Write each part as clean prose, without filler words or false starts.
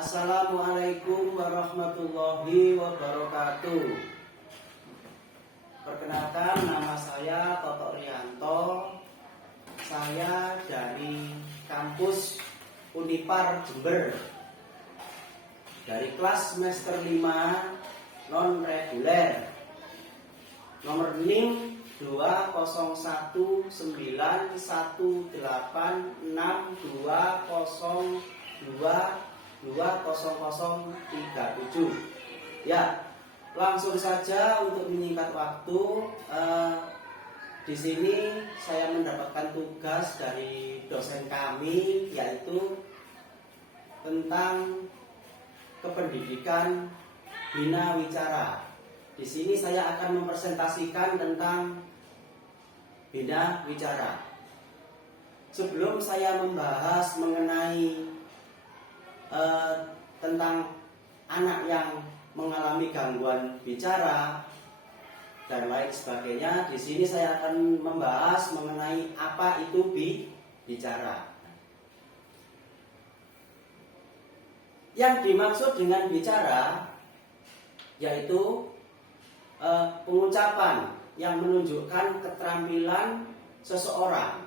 Assalamualaikum warahmatullahi wabarakatuh. Perkenalkan, nama saya Toto Rianto. Saya dari kampus Unipar Jember, dari kelas semester 5 non reguler, nomor NIM 2019168620037. Ya, langsung saja untuk menyingkat waktu. Di sini saya mendapatkan tugas dari dosen kami, yaitu tentang kependidikan bina wicara. Di sini saya akan mempresentasikan tentang bina wicara. Sebelum saya membahas mengenai tentang anak yang mengalami gangguan bicara dan lain sebagainya, di sini saya akan membahas mengenai apa itu bicara. Yang dimaksud dengan bicara yaitu pengucapan yang menunjukkan keterampilan seseorang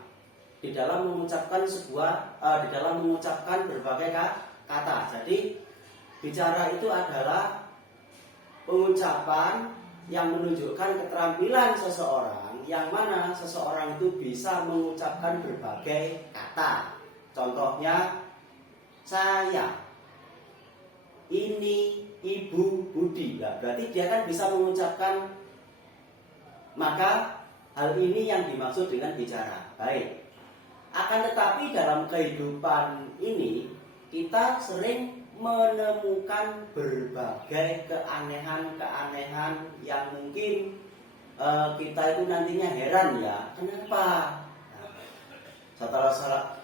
di dalam mengucapkan di dalam mengucapkan berbagai kata. Jadi bicara itu adalah pengucapan yang menunjukkan keterampilan seseorang, yang mana seseorang itu bisa mengucapkan berbagai kata. Contohnya, saya, ini, Ibu Budi. Nah, berarti dia kan bisa mengucapkan. Maka hal ini yang dimaksud dengan bicara. Baik. Akan tetapi dalam kehidupan ini kita sering menemukan berbagai keanehan-keanehan yang mungkin kita itu nantinya heran, ya, kenapa?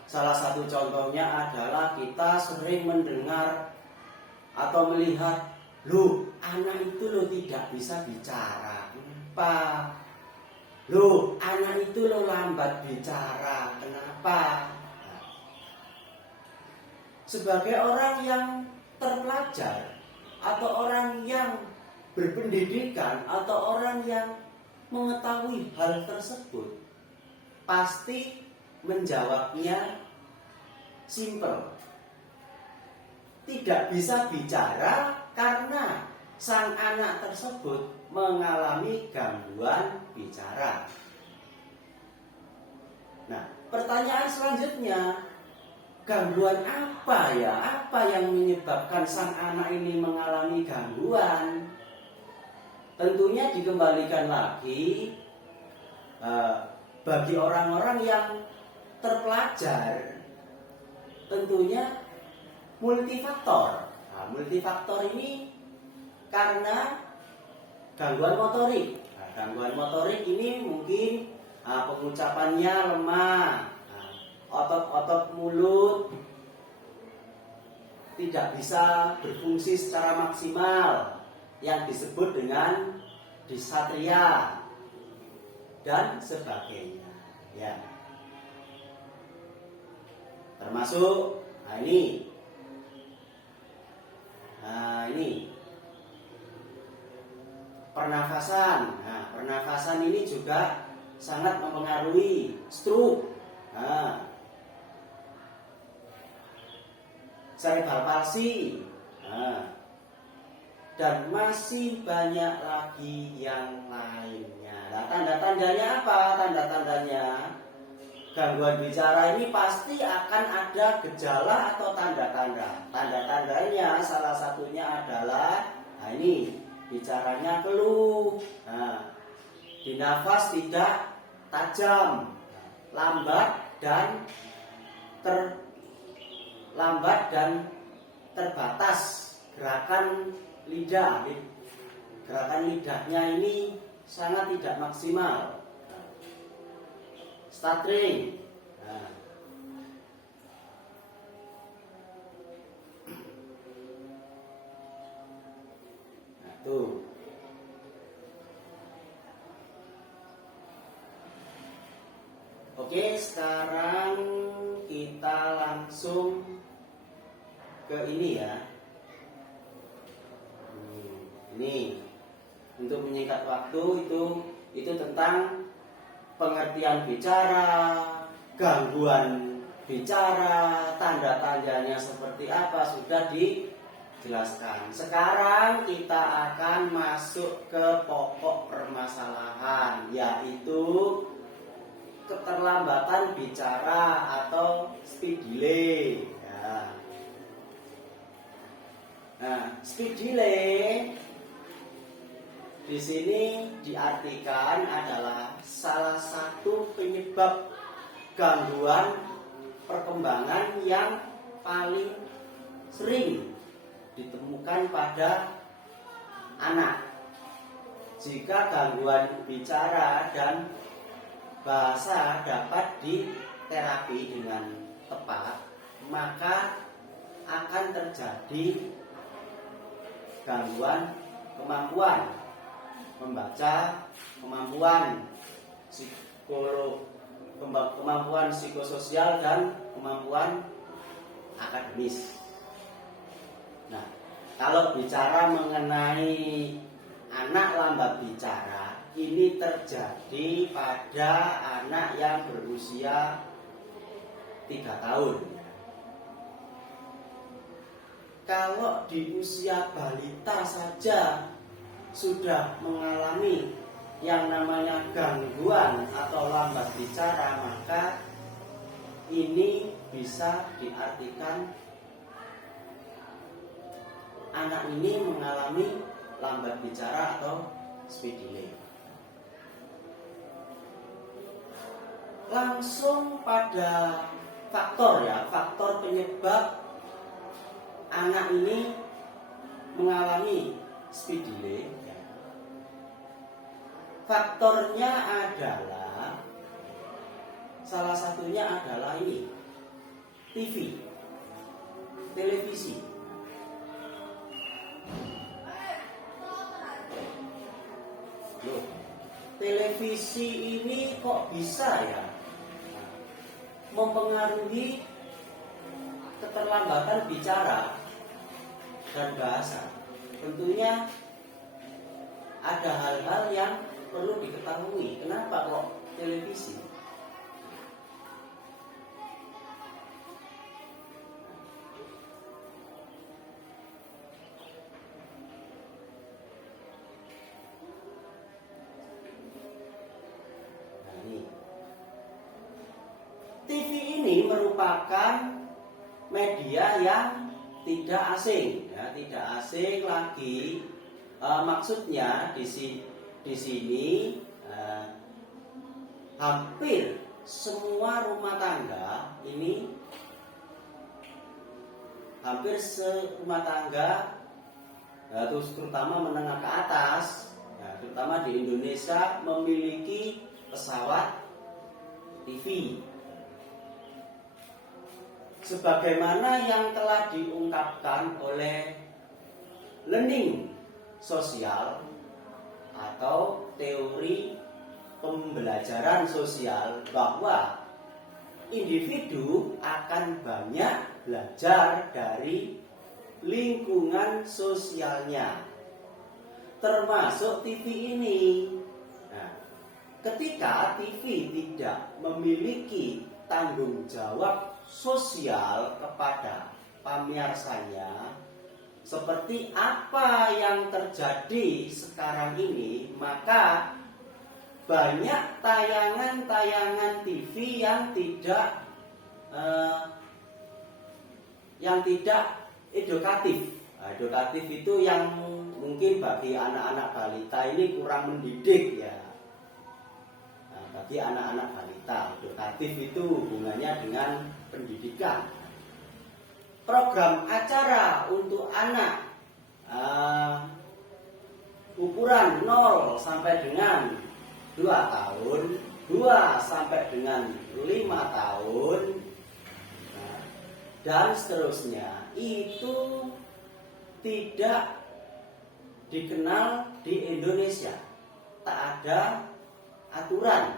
Salah satu contohnya adalah kita sering mendengar atau melihat, loh, anak itu loh tidak bisa bicara. Kenapa? Loh, anak itu loh lambat bicara. Kenapa? Sebagai orang yang terpelajar atau orang yang berpendidikan atau orang yang mengetahui hal tersebut, pasti menjawabnya simple. Tidak bisa bicara karena sang anak tersebut mengalami gangguan bicara. Nah, pertanyaan selanjutnya, gangguan apa ya? Apa yang menyebabkan sang anak ini mengalami gangguan? Tentunya dikembalikan lagi bagi orang-orang yang terpelajar, tentunya multifaktor. Nah, multifaktor ini karena gangguan motorik. Nah, gangguan motorik ini mungkin pengucapannya lemah. Otot-otot mulut tidak bisa berfungsi secara maksimal, yang disebut dengan disatria dan sebagainya, ya. Termasuk ini pernafasan. Nah, pernafasan ini juga sangat mempengaruhi stroke. Nah, cerebral palsy, dan masih banyak lagi yang lainnya. Nah, tanda-tandanya apa? Tanda-tandanya gangguan bicara ini pasti akan ada gejala atau tanda-tanda. Tanda-tandanya salah satunya adalah bicaranya keluh, dinafas tidak tajam, lambat dan terbatas gerakan lidah. Gerakan lidahnya ini sangat tidak maksimal. Stuttering. Nah, tuh. Oke, sekarang kita langsung ke ini, ya. ini. Untuk menyingkat waktu itu tentang pengertian bicara, gangguan bicara, tanda-tandanya seperti apa sudah dijelaskan. Sekarang kita akan masuk ke pokok permasalahan, yaitu keterlambatan bicara atau speed delay. Ya. Nah, speed delay di sini diartikan adalah salah satu penyebab gangguan perkembangan yang paling sering ditemukan pada anak. Jika gangguan bicara dan bahasa dapat diterapi dengan tepat, maka akan terjadi gangguan kemampuan membaca, kemampuan psikososial dan kemampuan akademis. Nah, kalau bicara mengenai anak lambat bicara, ini terjadi pada anak yang berusia 3 tahun. Kalau di usia balita saja sudah mengalami yang namanya gangguan atau lambat bicara, maka ini bisa diartikan anak ini mengalami lambat bicara atau speed delay. Langsung pada faktor penyebab anak ini mengalami speed delay. Faktornya adalah, salah satunya adalah ini, televisi. Loh, televisi ini kok bisa ya mempengaruhi keterlambatan bicara dan bahasa? Tentunya ada hal-hal yang perlu diketahui. Kenapa kok televisi? Nah, ini TV ini merupakan media yang tidak asing, ya, tidak asing lagi. Maksudnya di sini hampir semua rumah tangga ini, terutama menengah ke atas, ya, terutama di Indonesia, memiliki pesawat TV. Sebagaimana yang telah diungkapkan oleh learning sosial atau teori pembelajaran sosial, bahwa individu akan banyak belajar dari lingkungan sosialnya, termasuk TV ini. Nah, ketika TV tidak memiliki tanggung jawab sosial kepada pemirsanya, seperti apa yang terjadi sekarang ini, maka banyak tayangan-tayangan TV yang tidak edukatif. Edukatif itu yang mungkin bagi anak-anak balita ini kurang mendidik, ya. Nah, bagi anak-anak balita, edukatif itu hubungannya dengan pendidikan. Program acara untuk anak ukuran 0 sampai dengan 2 tahun, 2 sampai dengan 5 tahun, dan seterusnya, itu tidak dikenal di Indonesia. Tak ada aturan,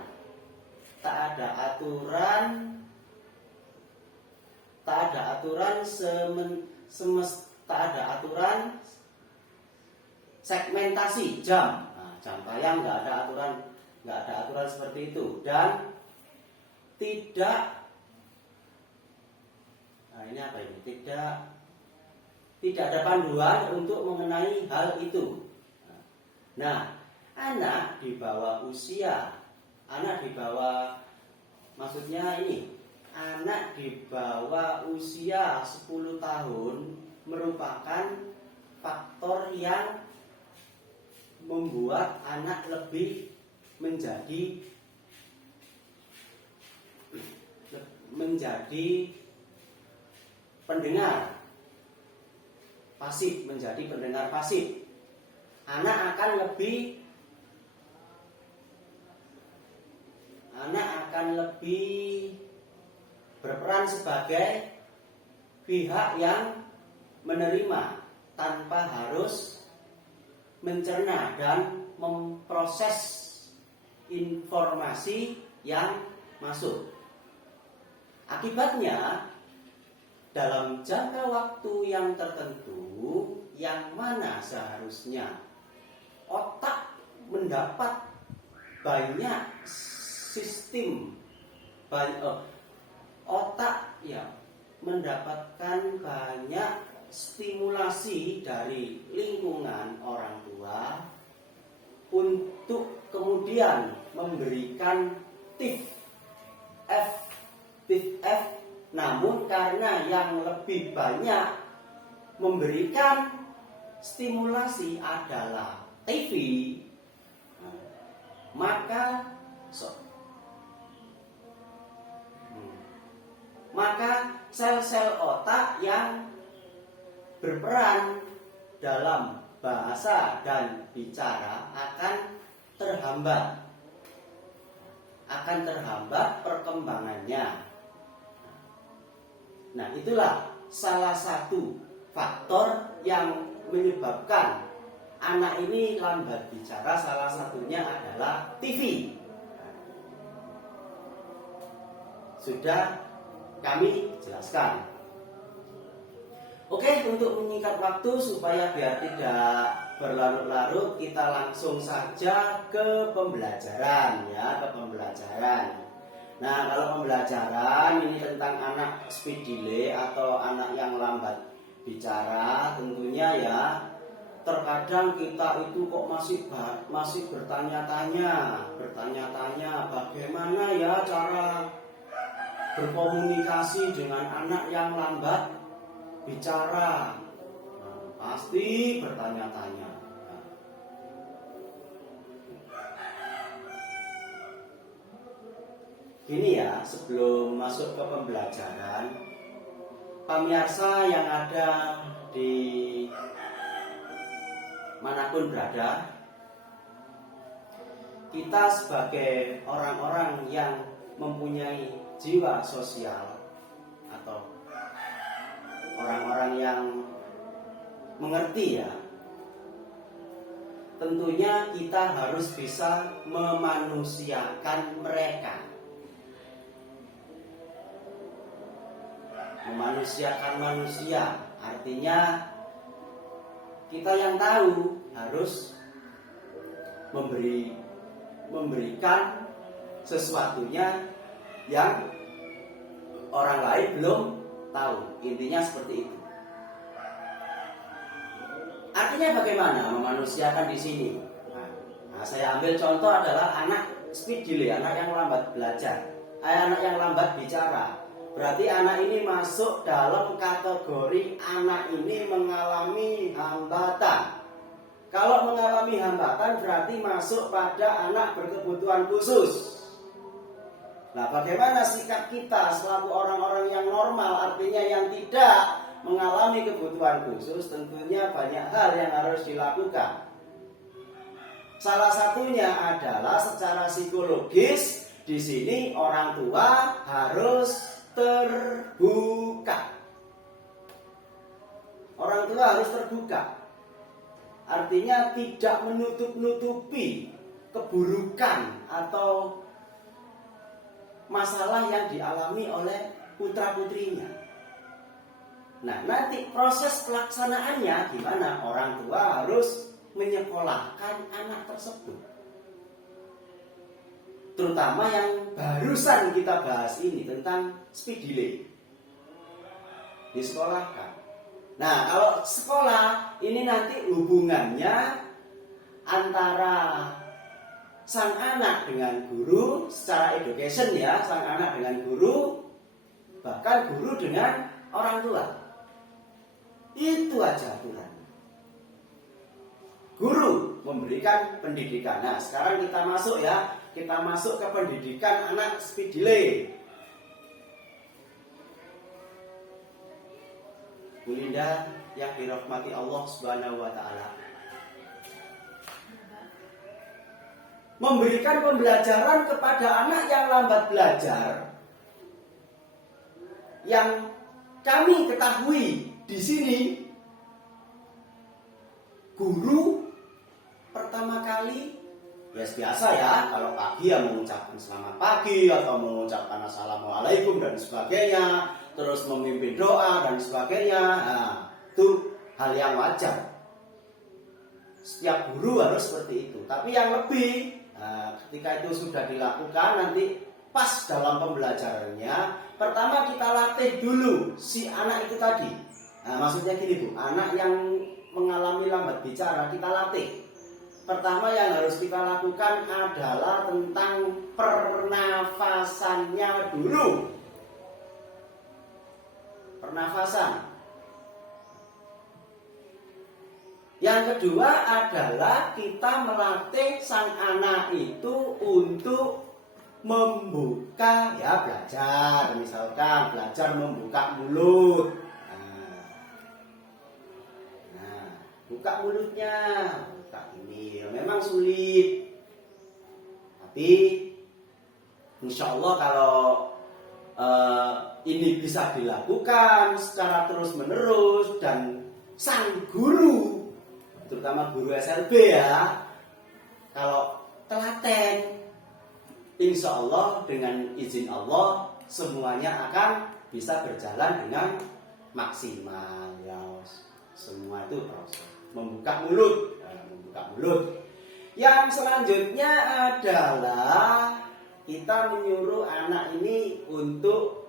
segmentasi jam. Nah, jam tayang nggak ada aturan seperti itu, dan tidak, nah ini apa ini? Tidak ada panduan untuk mengenai hal itu. Nah, anak di bawah, maksudnya ini, anak di bawah usia 10 tahun merupakan faktor yang membuat anak lebih menjadi pendengar pasif, Anak akan lebih berperan sebagai pihak yang menerima tanpa harus mencerna dan memproses informasi yang masuk. Akibatnya, dalam jangka waktu yang tertentu, yang mana seharusnya otak mendapat banyak mendapatkan banyak stimulasi dari lingkungan orang tua untuk kemudian memberikan F, namun karena yang lebih banyak memberikan stimulasi adalah TV, maka sel-sel otak yang berperan dalam bahasa dan bicara akan terhambat perkembangannya. Nah, itulah salah satu faktor yang menyebabkan anak ini lambat bicara. Salah satunya adalah TV. Sudah kami jelaskan. Oke, untuk menyingkat waktu supaya biar tidak berlarut-larut, kita langsung saja ke pembelajaran. Nah, kalau pembelajaran ini tentang anak speed delay atau anak yang lambat bicara, tentunya ya terkadang kita itu kok masih bertanya-tanya bagaimana ya cara berkomunikasi dengan anak yang lambat bicara. Nah, pasti bertanya-tanya. Gini ya, sebelum masuk ke pembelajaran, pemirsa yang ada di manapun berada, kita sebagai orang-orang yang mempunyai jiwa sosial atau orang-orang yang mengerti ya, tentunya kita harus bisa memanusiakan mereka. Memanusiakan manusia artinya kita yang tahu harus memberikan sesuatunya yang orang lain belum tahu. Intinya seperti itu. Artinya bagaimana memanusiakan di sini? Nah, saya ambil contoh adalah anak speed delay, anak yang lambat belajar, anak yang lambat bicara. Berarti anak ini masuk dalam kategori anak ini mengalami hambatan. Kalau mengalami hambatan berarti masuk pada anak berkebutuhan khusus. Nah, bagaimana sikap kita selaku orang-orang yang normal, artinya yang tidak mengalami kebutuhan khusus? Tentunya banyak hal yang harus dilakukan. Salah satunya adalah secara psikologis. Di sini orang tua harus terbuka. Orang tua harus terbuka. Artinya tidak menutup-nutupi keburukan atau masalah yang dialami oleh putra-putrinya. Nah, nanti proses pelaksanaannya gimana? Orang tua harus menyekolahkan anak tersebut. Terutama yang barusan kita bahas ini tentang speed delay. Disekolahkan. Nah, kalau sekolah ini nanti hubungannya antara sang anak dengan guru secara education ya, sang anak dengan guru, bahkan guru dengan orang tua. Itu aja aturan. Guru memberikan pendidikan. Nah, sekarang kita masuk ya, kita masuk ke pendidikan anak speed delay. Bu Linda yang dirahmati Allah Subhanahu wa taala. Memberikan pembelajaran kepada anak yang lambat belajar. Yang kami ketahui di sini, guru pertama kali ya biasa ya, kalau pagi ya mengucapkan selamat pagi atau mengucapkan assalamualaikum dan sebagainya, terus memimpin doa dan sebagainya. Nah, itu hal yang wajar. Setiap guru harus seperti itu. Tapi yang lebih, ketika itu sudah dilakukan, nanti pas dalam pembelajarannya, pertama kita latih dulu si anak itu tadi. Nah, maksudnya gini Bu, anak yang mengalami lambat bicara kita latih. Pertama yang harus kita lakukan adalah tentang pernafasannya dulu. Pernafasan. Yang kedua adalah kita melatih sang anak itu untuk membuka, ya belajar, misalkan belajar membuka mulut. Nah, buka mulutnya, buka ini. Memang sulit, tapi insya Allah kalau ini bisa dilakukan secara terus menerus dan sang guru, terutama guru SLB ya, kalau telaten, insya Allah dengan izin Allah semuanya akan bisa berjalan dengan maksimal ya. Semua itu proses membuka mulut, membuka mulut. Yang selanjutnya adalah kita menyuruh anak ini untuk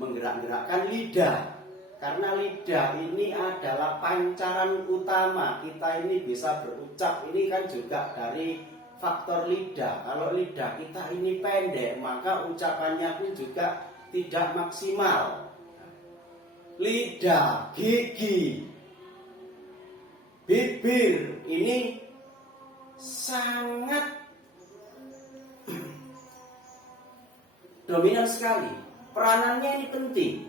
menggerak-gerakkan lidah. Karena lidah ini adalah pancaran utama. Kita ini bisa berucap, ini kan juga dari faktor lidah. Kalau lidah kita ini pendek, maka ucapannya pun juga tidak maksimal. Lidah, gigi, bibir ini sangat dominan sekali. Peranannya ini penting.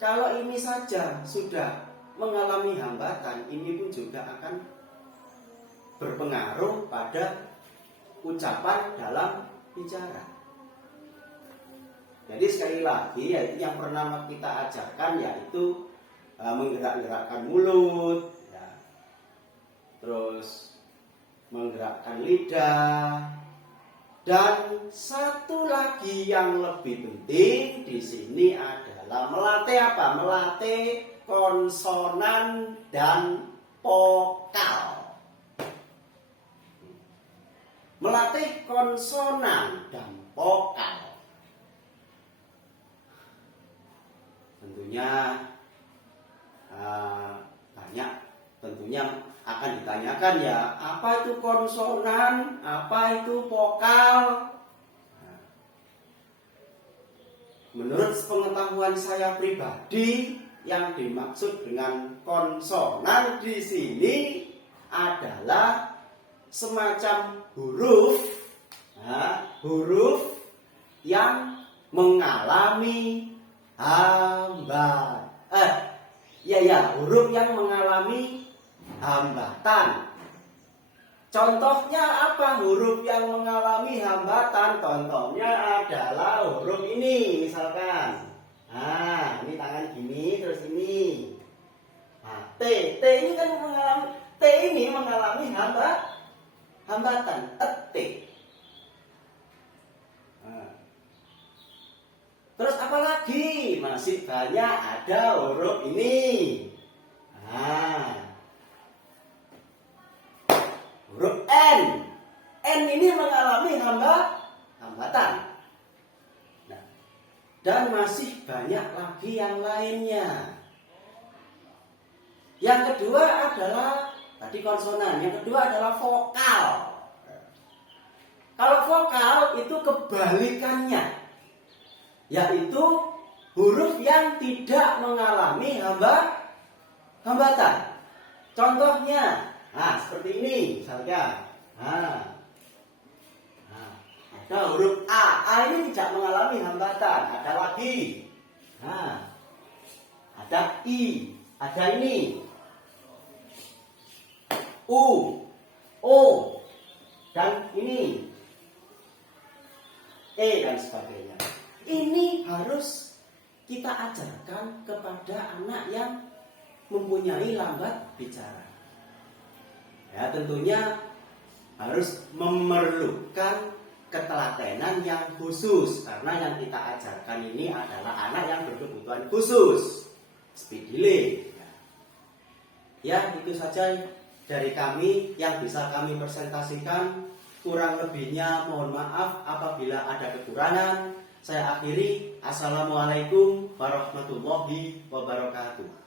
Kalau ini saja sudah mengalami hambatan, ini pun juga akan berpengaruh pada ucapan dalam bicara. Jadi sekali lagi, yaitu yang pernah kita ajarkan yaitu menggerak-gerakkan mulut, ya. Terus menggerakkan lidah, dan satu lagi yang lebih penting di sini adalah melatih apa? Melatih konsonan dan vokal. Melatih konsonan dan vokal. Tentunya banyak, tentunya akan ditanyakan ya, apa itu konsonan, apa itu vokal. Menurut pengetahuan saya pribadi, yang dimaksud dengan konsonan di sini adalah semacam huruf, huruf yang mengalami huruf yang mengalami hambatan. Contohnya apa huruf yang mengalami hambatan? Contohnya adalah huruf ini, misalkan. Nah, ini tangan gini, terus ini. Nah, T ini kan mengalami hambatan. T. Nah. Terus apa lagi? Masih banyak, ada huruf ini. Nah, huruf N. N ini mengalami hambatan. Nah, dan masih banyak lagi yang lainnya. Yang kedua adalah tadi konsonan, yang kedua adalah vokal. Kalau vokal itu kebalikannya, yaitu huruf yang tidak mengalami hambatan. Contohnya, nah seperti ini misalnya. Ada huruf A. A ini tidak mengalami hambatan. Ada lagi. Ada I. Ada ini. U. O. Dan ini. E dan sebagainya. Ini harus kita ajarkan kepada anak yang mempunyai lambat bicara. Ya, tentunya harus memerlukan ketelatenan yang khusus, karena yang kita ajarkan ini adalah anak yang berkebutuhan khusus, speed delay. Ya, itu saja dari kami yang bisa kami presentasikan. Kurang lebihnya mohon maaf apabila ada kekurangan. Saya akhiri. Assalamualaikum warahmatullahi wabarakatuh.